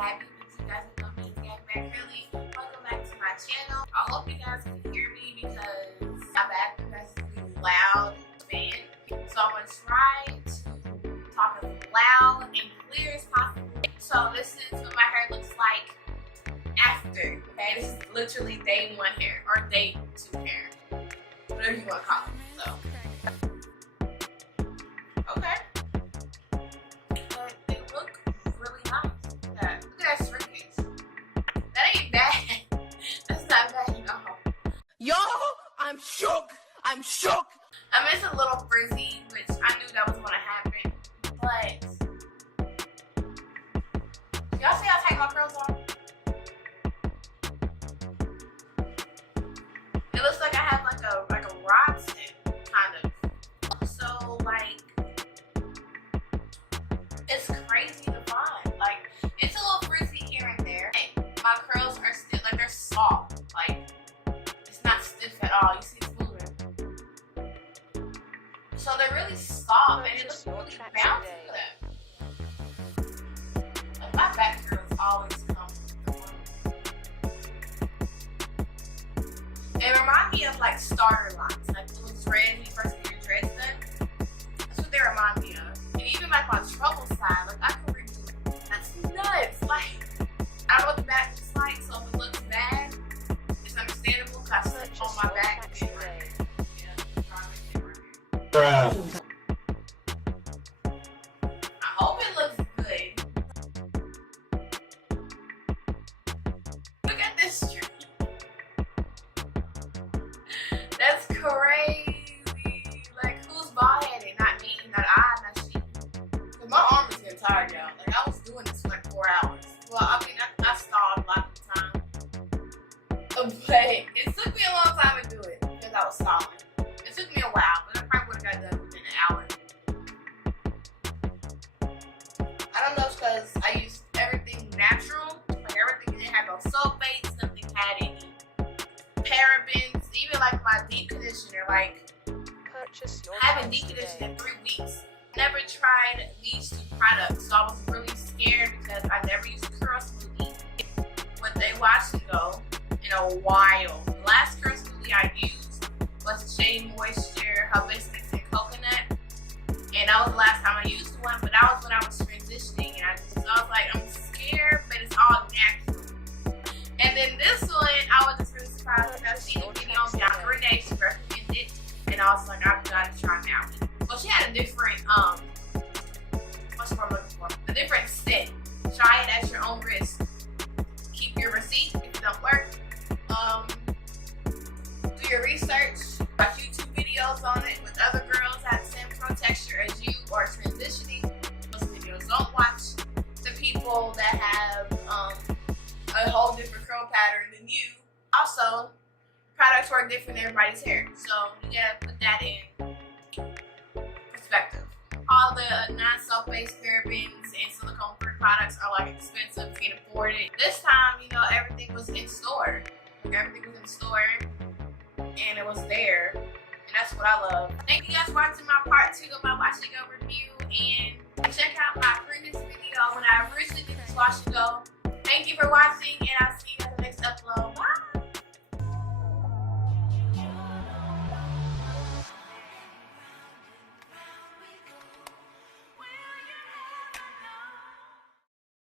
Gabby, but you guys know me as GabbyBaddd Curly. Welcome back to my channel. I hope you guys can hear me because my bathroom has been loud fan. So I'm gonna try to talk as loud and clear as possible. So this is what my hair looks like after. Okay, this is literally day 1 hair or day 2 hair, whatever you want to call it. So okay. But they look really nice. Look at that shrinkage. That ain't bad. That's not bad at all. Yo, I'm shook. I'm shook. I mean, it's a little frizzy, which I knew that was going to happen. But y'all see how tight my curls are? It looks like I have like a rod tip, kind of. So like, it's crazy to find. Like, it's a little frizzy here and there. And my curls are still like, they're soft. Like, it's not stiff at all. You see it's moving. So they're really soft and it looks really bouncy for them. Like, my back curls always come with the It reminds me of like starter locks, like little dreads when you first get your dreads done. That's what they remind me of. And even like my trouble side, like I can redo it. That's nuts. Like, I don't know what the back looks like, so if it looks bad, it's understandable because I sit on my back and right here. Yeah, I hope it looks good. Look at this tree. That's crazy. Like, who's bald-headed? Not me, not I, not she. Cause my arm is getting tired, y'all. Like, I was doing this for like 4 hours. Well, I mean, I stalled a lot of the time. But it took me a long time to do it because I was stalling. It took me a while, but I probably would have got done within an hour. I don't know if it's because I used everything natural. Like, everything didn't have no sulfates, nothing had any parabens, even like my deep conditioner. Like, I haven't deep conditioned in 3 weeks. Never tried these 2 products, so I was really scared because I never used Curl Smoothie with a wash and go in a while. The last Curl Smoothie I used was Shea Moisture, Hibiscus, and Coconut, and that was the last time I used one. But that was when I was transitioning, and I was like, I'm scared, but it's all natural. And then this one, I was just really surprised because I seen a video on Bianca, Renee, she recommended it, and I was like, I've got to try Maui. Well, she had a different, what's what I'm looking for? A different set. Try it at your own risk. Keep your receipt if it don't work. Do your research. Watch YouTube videos on it with other girls that have the same curl texture as you or transitioning. Those videos. Don't watch the people that have a whole different curl pattern than you. Also, products work different in everybody's hair, so you gotta put that in perspective. All the non-sulfate parabens and silicone-free products are like expensive, you can't afford it. This time, you know, everything was in store. Like, everything was in store and it was there, and that's what I love. Thank you guys for watching my part 2 of my wash and go review, and check out my previous video when I originally did this wash and go. Thank you for watching, and I'll see you in the next upload. Bye!